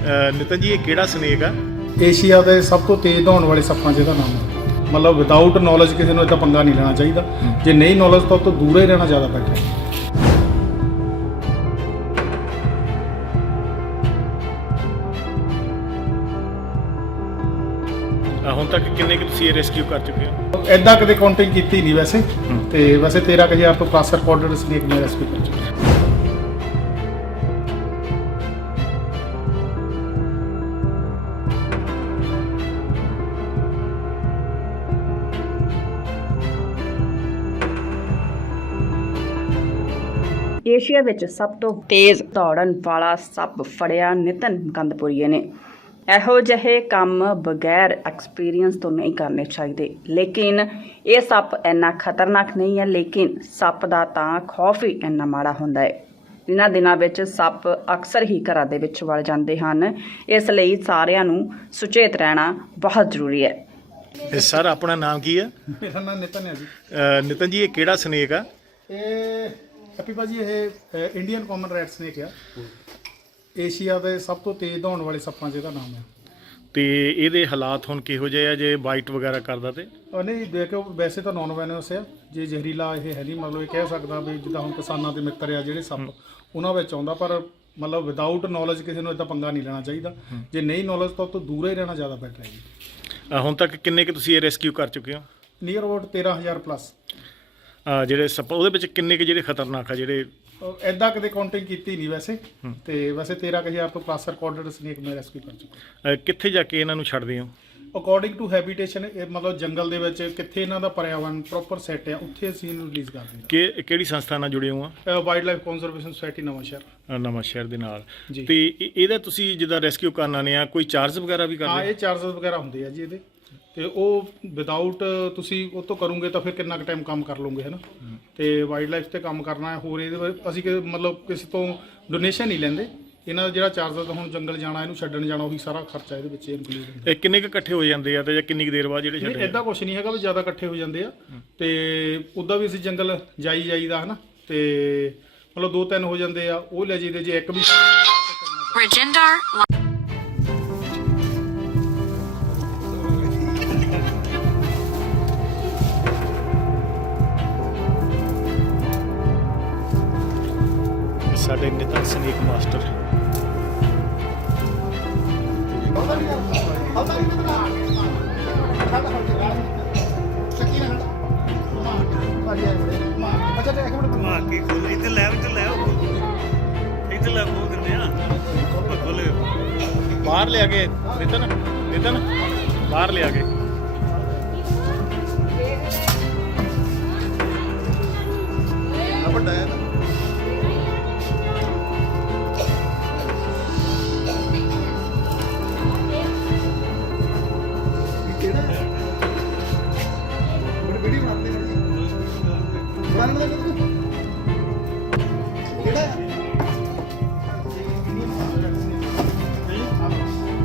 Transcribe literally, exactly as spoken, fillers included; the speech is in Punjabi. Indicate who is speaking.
Speaker 1: ਨਿਤਨ ਜੀ, ਇਹ ਕਿਹੜਾ ਸਨੇਕ ਆ?
Speaker 2: ਏਸ਼ੀਆ ਦੇ ਸਭ ਤੋਂ ਤੇਜ਼ ਦੌੜਨ ਵਾਲੇ ਸੱਪਾਂ 'ਚ ਇਹਦਾ ਨਾਮ ਹੈ। ਮਤਲਬ ਵਿਦਆਊਟ ਨੌਲੇਜ ਕਿਸੇ ਨੂੰ ਇਦਾਂ ਪੰਗਾ ਨਹੀਂ ਲੈਣਾ ਚਾਹੀਦਾ। ਜੇ ਨਹੀਂ ਨੌਲੇਜ ਤਾਂ ਉਹ ਤੋਂ ਦੂਰ ਹੀ ਰਹਿਣਾ ਜ਼ਿਆਦਾ ਬੈਟਰ ਹੈ।
Speaker 1: ਹੁਣ ਤੱਕ ਕਿੰਨੇ ਕੁ ਤੁਸੀਂ ਰੈਸਕਿਊ ਕਰ ਚੁੱਕੇ ਹੋ?
Speaker 2: ਐਦਾਂ ਕਦੇ ਕਾਊਂਟਿੰਗ ਕੀਤੀ ਨਹੀਂ ਵੈਸੇ, ਤੇ ਵੈਸੇ ਤੇਰਾਂ ਕੁ ਹਜ਼ਾਰ ਤੋਂ ਪਲੱਸ ਰਿਕਾਰਡਡ ਸਨੇਕ ਮੈਂ ਰੈਸਕਿਊ ਕਰ ਚੁੱਕਿਆ।
Speaker 3: ਏਸ਼ੀਆ ਵਿੱਚ ਸਭ ਤੋਂ ਤੇਜ਼ ਦੌੜਨ ਵਾਲਾ ਸੱਪ ਫੜਿਆ ਨਿਤਨ ਗੰਦਪੁਰੀਏ ਨੇ। ਇਹੋ ਜਿਹੇ ਕੰਮ ਬਗੈਰ ਐਕਸਪੀਰੀਅੰਸ ਤੋਂ ਨਹੀਂ ਕਰਨੇ ਚਾਹੀਦੇ। ਲੇਕਿਨ ਇਹ ਸੱਪ ਇੰਨਾ ਖਤਰਨਾਕ ਨਹੀਂ ਹੈ, ਲੇਕਿਨ ਸੱਪ ਦਾ ਤਾਂ ਖੌਫ ਹੀ ਇੰਨਾ ਮਾੜਾ ਹੁੰਦਾ ਹੈ। ਇਹਨਾਂ ਦਿਨਾਂ ਵਿੱਚ ਸੱਪ ਅਕਸਰ ਹੀ ਘਰਾਂ ਦੇ ਵਿੱਚ ਵੜ ਜਾਂਦੇ ਹਨ, ਇਸ ਲਈ ਸਾਰਿਆਂ ਨੂੰ ਸੁਚੇਤ ਰਹਿਣਾ ਬਹੁਤ ਜ਼ਰੂਰੀ ਹੈ।
Speaker 1: ਸਰ, ਆਪਣਾ ਨਾਮ ਕੀ ਹੈ?
Speaker 2: ਮੇਰਾ ਨਾਮ ਨਿਤਨ ਹੈ ਜੀ।
Speaker 1: ਨਿਤਨ ਜੀ, ਇਹ ਕਿਹੜਾ ਸਨੇਕ ਆ?
Speaker 2: ਇਹ ਹੈਪੀ ਭਾਜੀ, ਇਹ ਇੰਡੀਅਨ ਕਾਮਨ ਰੈਡ ਸਨੇਕ ਆ। ਏਸ਼ੀਆ ਦੇ ਸਭ ਤੋਂ ਤੇਜ਼ ਦੌੜਨ ਵਾਲੇ ਸੱਪਾਂ 'ਚ ਇਹਦਾ ਨਾਮ ਹੈ।
Speaker 1: ਤੇ ਇਹਦੇ ਹਾਲਾਤ ਹੁਣ ਕਿਹੋ ਜਿਹੇ ਆ ਜੇ ਬਾਈਟ ਵਗੈਰਾ ਕਰਦਾ ਤੇ?
Speaker 2: ਨਹੀਂ, ਦੇਖੋ ਵੈਸੇ ਤਾਂ ਨੌਨ ਵੈਨਸ ਆ, ਜੇ ਜ਼ਹਿਰੀਲਾ ਇਹ ਹੈ ਨਹੀਂ। ਮਤਲਬ ਇਹ ਕਹਿ ਸਕਦਾ ਵੀ ਜਿੱਦਾਂ ਹੁਣ ਕਿਸਾਨਾਂ ਦੇ ਮਿੱਤਰ ਆ ਜਿਹੜੇ ਸੱਪ, ਉਹਨਾਂ ਵਿੱਚ ਆਉਂਦਾ। ਪਰ ਮਤਲਬ ਵਿਦਆਊਟ ਨੌਲੇਜ ਕਿਸੇ ਨੂੰ ਇਦਾਂ ਪੰਗਾ ਨਹੀਂ ਲੈਣਾ ਚਾਹੀਦਾ। ਜੇ ਨਹੀਂ ਨੌਲੇਜ ਤਾਂ ਉਹ ਤੋਂ ਦੂਰ ਹੀ ਰਹਿਣਾ ਜ਼ਿਆਦਾ ਬੈਟਰ ਹੈ ਜੀ।
Speaker 1: ਹੁਣ ਤੱਕ ਕਿੰਨੇ ਕੁ ਤੁਸੀਂ ਇਹ ਰੈਸਕਿਊ ਕਰ ਚੁੱਕੇ ਹੋ?
Speaker 2: ਨੀਅਰ ਅਬਾਊਟ ਤੇਰਾਂ ਹਜ਼ਾਰ ਪਲੱਸ।
Speaker 1: ਜਿਹੜੇ ਸੱਪ ਉਹਦੇ ਵਿੱਚ ਕਿੰਨੇ ਕੁ ਜਿਹੜੇ ਖਤਰਨਾਕ ਆ ਜਿਹੜੇ?
Speaker 2: ਐਦਾਂ ਕਦੇ ਕਾਊਂਟਿੰਗ ਕੀਤੀ ਨਹੀਂ ਵੈਸੇ, ਤੇ ਵੈਸੇ ਤੇਰਾਂ ਕੁ ਹਜ਼ਾਰ ਤੋਂ ਪਲੱਸ ਰਿਕਾਰਡਡ ਸਨੇਕ ਮੈਂ ਰੈਸਕਿਊ ਕਰ ਚੁੱਕਾ।
Speaker 1: ਕਿੱਥੇ ਜਾ ਕੇ ਇਹਨਾਂ ਨੂੰ ਛੱਡਦੇ ਹੋ?
Speaker 2: ਅਕੋਰਡਿੰਗ ਟੂ ਹੈਬਿਟੇਸ਼ਨ, ਇਹ ਮਤਲਬ ਜੰਗਲ ਦੇ ਵਿੱਚ ਕਿੱਥੇ ਇਹਨਾਂ ਦਾ ਪਰਿਆਵਰਨ ਪ੍ਰੋਪਰ ਸੈੱਟ ਆ, ਉੱਥੇ ਅਸੀਂ ਇਹਨੂੰ ਰਿਲੀਜ਼ ਕਰਦੇ
Speaker 1: ਕਿ ਕਿਹੜੀ ਸੰਸਥਾ ਨਾਲ ਜੁੜੇ ਹੋ ਆ?
Speaker 2: ਹਾਂ। ਵਾਈਲਡ ਲਾਈਫ ਕੰਜ਼ਰਵੇਸ਼ਨ ਸੁਸਾਇਟੀ ਨਵਾਂ ਸ਼ਹਿਰ।
Speaker 1: ਨਵਾਂ ਸ਼ਹਿਰ ਦੇ ਨਾਲ।
Speaker 2: ਜੀ।
Speaker 1: ਤੇ ਇਹ- ਇਹਦਾ ਤੁਸੀਂ ਜਿੱਦਾਂ ਰੈਸਕਿਊ ਕਰਨ ਆਉਂਦੇ ਆ, ਕੋਈ ਚਾਰਜ ਵਗੈਰਾ ਵੀ
Speaker 2: ਹਾਂ,
Speaker 1: ਕਰਦੇ?
Speaker 2: ਇਹ ਚਾਰਜਸ ਵਗੈਰਾ ਹੁੰਦੇ ਆ ਜੀ ਇਹਦੇ, ਤੇ ਉਹ ਵਿਦਆਊਟ ਤੁਸੀਂ ਉਹ ਤੋਂ ਕਰੋਗੇ ਤਾਂ ਫਿਰ ਕਿੰਨਾ ਕੁ ਟਾਈਮ ਕੰਮ ਕਰ ਲਓਗੇ, ਹੈ ਨਾ। ਤੇ ਵਾਈਲਡ ਲਾਈਫ ਤੇ ਕੰਮ ਕਰਨਾ ਹੈ। ਹੋਰ ਇਹਦੇ ਬਾਰੇ ਅਸੀਂ ਕਿ ਮਤਲਬ ਕਿਸੇ ਤੋਂ ਡੋਨੇਸ਼ਨ ਨਹੀਂ ਲੈਂਦੇ। ਇਹਨਾਂ ਦਾ ਜਿਹੜਾ ਚਾਰਜਸ, ਹੁਣ ਜੰਗਲ ਜਾਣਾ, ਇਹਨੂੰ ਛੱਡਣ ਜਾਣਾ, ਉਹੀ ਸਾਰਾ ਖਰਚਾ ਇਹਦੇ ਵਿੱਚ ਇਨਕਲੂਡ ਹੁੰਦਾ।
Speaker 1: ਇਹ ਕਿੰਨੇ ਕੁ ਇਕੱਠੇ ਹੋ ਜਾਂਦੇ ਆ ਤੇ ਜਾਂ ਕਿੰਨੀ ਕੁ ਦੇਰ ਬਾਅਦ ਜਿਹੜੇ ਛੱਡਦੇ?
Speaker 2: ਇਦਾਂ ਕੁਝ ਨਹੀਂ ਹੈਗਾ ਵੀ ਜ਼ਿਆਦਾ ਇਕੱਠੇ ਹੋ ਜਾਂਦੇ ਆ। ਤੇ ਉੱਦਾਂ ਵੀ ਅਸੀਂ ਜੰਗਲ ਜਾਈ ਜਾਈਦਾ, ਹੈ ਨਾ। ਤੇ ਮਤਲਬ ਦੋ ਤਿੰਨ ਹੋ ਜਾਂਦੇ ਆ, ਉਹ ਲੈ ਜਾਈਦੇ। ਜੇ ਇੱਕ ਵੀ
Speaker 4: Rajinder.
Speaker 1: ਸਾਡੇ ਨਿਤਨ ਸਨੇਕ ਮਾਸਟਰ।
Speaker 5: ਧਮਾਕੇ ਖੋਲ ਇੱਧਰ ਲੈ ਇੱਧਰ ਲੈ ਇੱਧਰ ਲੈ ਖੋਲ ਦਿੰਦੇ ਆ ਖੋਲੇ
Speaker 1: ਬਾਹਰ ਲਿਆ ਕੇ ਨਿਤਨ ਨਿਤਨ ਬਾਹਰ ਲਿਆ ਕੇ।
Speaker 2: ਵੱਡਾ ਹੈ ਨਾ। ਕਿਹੜਾ ਵੀਡੀਓ ਬਣਾਉਂਦੇ ਨੇ ਜੀ।